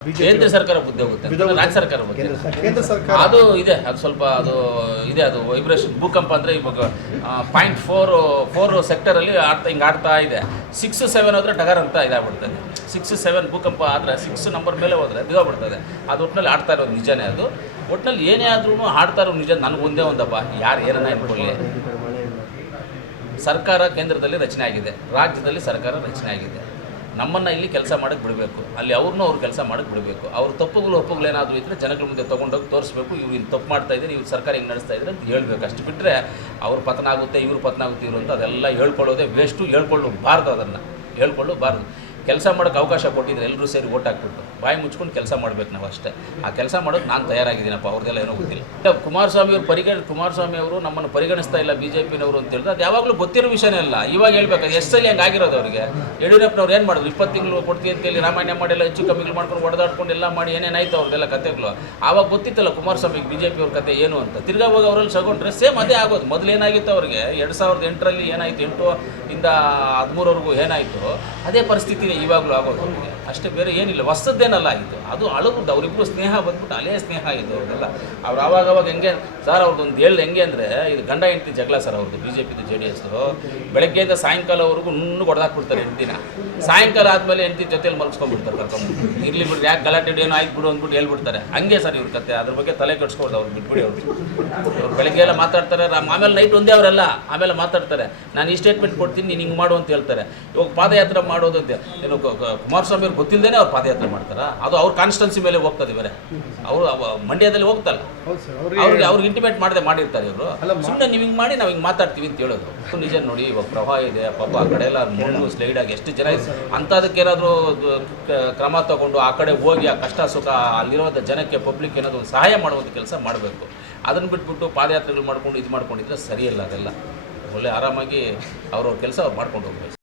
ಕೇಂದ್ರ ಸರ್ಕಾರ ಬುದ್ಧಿ ಹೋಗುತ್ತೆ, ರಾಜ್ಯ ಸರ್ಕಾರ ಬುದ್ಧಿ ಕೇಂದ್ರ ಸರ್ಕಾರ ಅದು ಇದೆ. ಅದು ಸ್ವಲ್ಪ ಅದು ಇದೆ. ಅದು ವೈಬ್ರೇಷನ್ ಭೂಕಂಪ ಅಂದರೆ ಇವಾಗ 0.4 ಸೆಕ್ಟರಲ್ಲಿ ಹಿಂಗೆ ಆಡ್ತಾ ಇದೆ. 6-7 ಹೋದರೆ ಡಗರ್ ಅಂತ ಇದಾಗ್ಬಿಡ್ತದೆ. 6-7 ಭೂಕಂಪ ಆದರೆ 6 ನಂಬರ್ ಮೇಲೆ ಹೋದರೆ ಬಿದ್ದೋಗ್ಬಿಡ್ತದೆ. ಅದು ಒಟ್ಟಿನಲ್ಲಿ ಆಡ್ತಾ ಇರೋದು ನಿಜನೇ. ಅದು ಒಟ್ಟಿನಲ್ಲಿ ಏನೇ ಆದ್ರೂ ಆಡ್ತಾ ಇರೋ ನಿಜ. ನನಗೆ ಒಂದೇ ಒಂದಪ್ಪ, ಯಾರು ಏನನ್ನ ಇಟ್ಕೊಳ್ಳಿ, ಸರ್ಕಾರ ಕೇಂದ್ರದಲ್ಲಿ ರಚನೆ ಆಗಿದೆ, ರಾಜ್ಯದಲ್ಲಿ ಸರ್ಕಾರ ರಚನೆ ಆಗಿದೆ. ನಮ್ಮನ್ನು ಇಲ್ಲಿ ಕೆಲಸ ಮಾಡೋಕ್ಕೆ ಬಿಡಬೇಕು, ಅಲ್ಲಿ ಅವ್ರನ್ನೂ ಅವ್ರು ಕೆಲಸ ಮಾಡೋಕ್ಕೆ ಬಿಡಬೇಕು. ಅವ್ರ ತಪ್ಪುಗಳು ಏನಾದರೂ ಇದ್ದರೆ ಜನಗಳ ಮುಂದೆ ತೊಗೊಂಡೋಗಿ ತೋರಿಸ್ಬೇಕು. ಇವ್ರು ಇಲ್ಲಿ ತಪ್ಪು ಮಾಡ್ತಾ ಇದ್ದಾರೆ, ಇವ್ರು ಸರ್ಕಾರ ಹಿಂಗೆ ನಡೆಸ್ತಾ ಇದ್ದಾರೆ ಅಂತ ಹೇಳ್ಬೇಕು. ಅಷ್ಟು ಬಿಟ್ಟರೆ ಅವ್ರ ಪತನ ಆಗುತ್ತೆ, ಇವ್ರು ಪತನ ಆಗುತ್ತೆ, ಇವರು ಅಂತ ಅದೆಲ್ಲ ಹೇಳ್ಕೊಳ್ಳೋದೇ ವೇಸ್ಟು. ಹೇಳ್ಕೊಳ್ಳಬಾರ್ದು, ಅದನ್ನು ಹೇಳ್ಕೊಳ್ಳಬಾರ್ದು. ಕೆಲಸ ಮಾಡೋಕ್ಕೆ ಅವಕಾಶ ಕೊಟ್ಟಿದ್ರೆ ಎಲ್ಲರೂ ಸೇರಿ ಓಟ್ ಹಾಕ್ಬಿಟ್ಟು ಬಾಯಿ ಮುಚ್ಕೊಂಡು ಕೆಲಸ ಮಾಡಬೇಕು ನಾವು ಅಷ್ಟೇ. ಆ ಕೆಲಸ ಮಾಡೋದು ನಾನು ತಯಾರಾಗಿದ್ದೀನಪ್ಪ, ಅವ್ರದ್ದೆಲ್ಲ ಏನೋ ಗೊತ್ತಿಲ್ಲ. ಕುಮಾರಸ್ವಾಮಿ ಅವರು ನಮ್ಮನ್ನು ಪರಿಗಣಿಸ್ತಾ ಇಲ್ಲ BJPನವರು ಅಂತ ಹೇಳಿದ್ರೆ ಅದು ಯಾವಾಗಲೂ ಗೊತ್ತಿರೋ ವಿಷಯನೇ ಅಲ್ಲ. ಇವಾಗ ಹೇಳ್ಬೇಕು, ಎಷ್ಟು ಸಲ ಹಂಗೆ ಆಗಿರೋದು ಅವರಿಗೆ. ಯಡಿಯೂರಪ್ಪನವ್ರು ಏನು ಮಾಡಿದ್ರು, 20 ತಿಂಗಳು ಕೊಡ್ತೀವಿ ಅಂತೇಳಿ ರಾಮಾಯಣ ಮಾಡಿಲ್ಲ, ಹೆಚ್ಚು ಕಮ್ಮಿಗಳು ಮಾಡ್ಕೊಂಡು ಹೊಡೆದಾಡ್ಕೊಂಡು ಎಲ್ಲ ಮಾಡಿ ಏನೇನಾಯ್ತು ಅವ್ರದ್ದೆಲ್ಲ ಕತೆಗಳು. ಆವಾಗ ಗೊತ್ತಿತ್ತಲ್ಲ ಕುಮಾರಸ್ವಾಮಿಗೆ BJP ಅವ್ರ ಕತೆ ಏನು ಅಂತ. ತಿರ್ಗಾ ಹೋಗಿ ಅವರಲ್ಲಿ ಸಗೊಂಡ್ರೆ ಸೇಮ್ ಅದೇ ಆಗೋದು. ಮೊದಲು ಏನಾಗಿತ್ತು ಅವ್ರಿಗೆ 2008ರಲ್ಲಿ ಏನಾಯಿತು, 8 ಇಂದ 13ವರೆಗೂ ಏನಾಯಿತು, ಅದೇ ಪರಿಸ್ಥಿತಿ ಇವಾಗಲೂ ಆಗೋದು ಅವ್ರಿಗೆ. ಅಷ್ಟೇ, ಬೇರೆ ಏನಿಲ್ಲ. ಹೊಸದ್ದೇನಲ್ಲ ಇದು, ಅದು ಅಳಗುದ್ದು. ಅವರಿಬ್ಬರು ಸ್ನೇಹ ಬಂದ್ಬಿಟ್ಟು ಅಲ್ಲೇ ಸ್ನೇಹ ಇದು ಅವ್ರದ್ದೆಲ್ಲ. ಅವ್ರು ಆವಾಗ ಹೆಂಗೆ ಸರ್, ಅವ್ರದ್ದೊಂದು ಹೆಂಗೆ ಅಂದರೆ, ಇದು ಗಂಡ ಹೆಂಡತಿ ಜಗಳ ಸರ್ ಅವ್ರದ್ದು. BJPದು JDS ಬೆಳಗ್ಗೆಯಿಂದ ಸಾಯಂಕಾಲವರೆಗೂ ನುಣ್ಣು ಹೊಡೆದಾಕ್ಬಿಡ್ತಾರೆ ಹೆಂಡತಿನ. ಸಾಯಂಕಾಲ ಆದಮೇಲೆ ಹೆಂಡತಿ ಜೊತೆಲಿ ಮಲಗಿಸ್ಕೊಂಡ್ಬಿಡ್ತಾರೆ ಕರ್ಕೊಂಡು. ಇರಲಿ ಬಿಡ್ರಿ, ಯಾಕೆ ಗಲಾಟೆ ಏನೋ ಆಯ್ತು ಬಿಡು ಅಂದ್ಬಿಟ್ಟು ಹೇಳ್ಬಿಡ್ತಾರೆ. ಹಂಗೆ ಸರ್ ಇವ್ರ ಕತೆ. ಅದ್ರ ಬಗ್ಗೆ ತಲೆ ಕೆಡಿಸ್ಕೊಡ್ದು ಅವ್ರು ಬಿಟ್ಬಿಡಿ. ಅವ್ರು ಬೆಳಗ್ಗೆ ಎಲ್ಲ ಮಾತಾಡ್ತಾರೆ, ಆಮೇಲೆ ನೈಟ್ ಒಂದೇ ಅವರೆಲ್ಲ ಆಮೇಲೆ ಮಾತಾಡ್ತಾರೆ. ನಾನು ಈ ಸ್ಟೇಟ್ಮೆಂಟ್ ಕೊಡ್ತೀನಿ, ನೀನು ಹಿಂಗೆ ಮಾಡು ಅಂತ ಹೇಳ್ತಾರೆ. ಇವಾಗ ಪಾದಯಾತ್ರೆ ಮಾಡೋದಂತೆ ಏನು ಕುಮಾರಸ್ವಾಮಿ ಅವ್ರು ಗೊತ್ತಿಲ್ಲದೇ ಅವ್ರು ಪಾದಯಾತ್ರೆ ಮಾಡ್ತಾರ? ಅದು ಅವ್ರ ಕಾನ್ಸ್ಟೆನ್ಸಿ ಮೇಲೆ ಹೋಗ್ತದೆ. ಬೇರೆ ಅವರು ಮಂಡ್ಯದಲ್ಲಿ ಹೋಗ್ತಲ್ಲ, ಅವ್ರಿಗೆ ಇಂಟಿಮೇಟ್ ಮಾಡದೆ ಮಾಡಿರ್ತಾರೆ ಇವರು. ಸುಮ್ಮನೆ ನೀವು ಹಿಂಗೆ ಮಾಡಿ ನಾವು ಹಿಂಗೆ ಮಾತಾಡ್ತೀವಿ ಅಂತ ಹೇಳೋದು ನಿಜ. ನೋಡಿ, ಇವಾಗ ಪ್ರವಾಹ ಇದೆ ಪಾಪ, ಆ ಕಡೆ ಎಲ್ಲ ಮುಳ್ಳು ಸ್ಲೈಡ್ ಆಗಿ ಎಷ್ಟು ಜನ ಇದೆ. ಅಂಥದಕ್ಕೇನಾದರೂ ಕ್ರಮ ತಗೊಂಡು ಆ ಕಡೆ ಹೋಗಿ ಆ ಕಷ್ಟ ಸುಖ ಅಲ್ಲಿರುವಂಥ ಜನಕ್ಕೆ ಪಬ್ಲಿಕ್ ಏನಾದರೂ ಒಂದು ಸಹಾಯ ಮಾಡುವಂಥ ಕೆಲಸ ಮಾಡಬೇಕು. ಅದನ್ನು ಬಿಟ್ಬಿಟ್ಟು ಪಾದಯಾತ್ರೆಗಳು ಮಾಡ್ಕೊಂಡು ಇದು ಮಾಡ್ಕೊಂಡಿದ್ರೆ ಸರಿಯಲ್ಲ. ಅದೆಲ್ಲ ಒಳ್ಳೆ ಆರಾಮಾಗಿ ಅವ್ರವ್ರ ಕೆಲಸ ಅವ್ರು ಮಾಡ್ಕೊಂಡು ಹೋಗ್ಬೇಕು.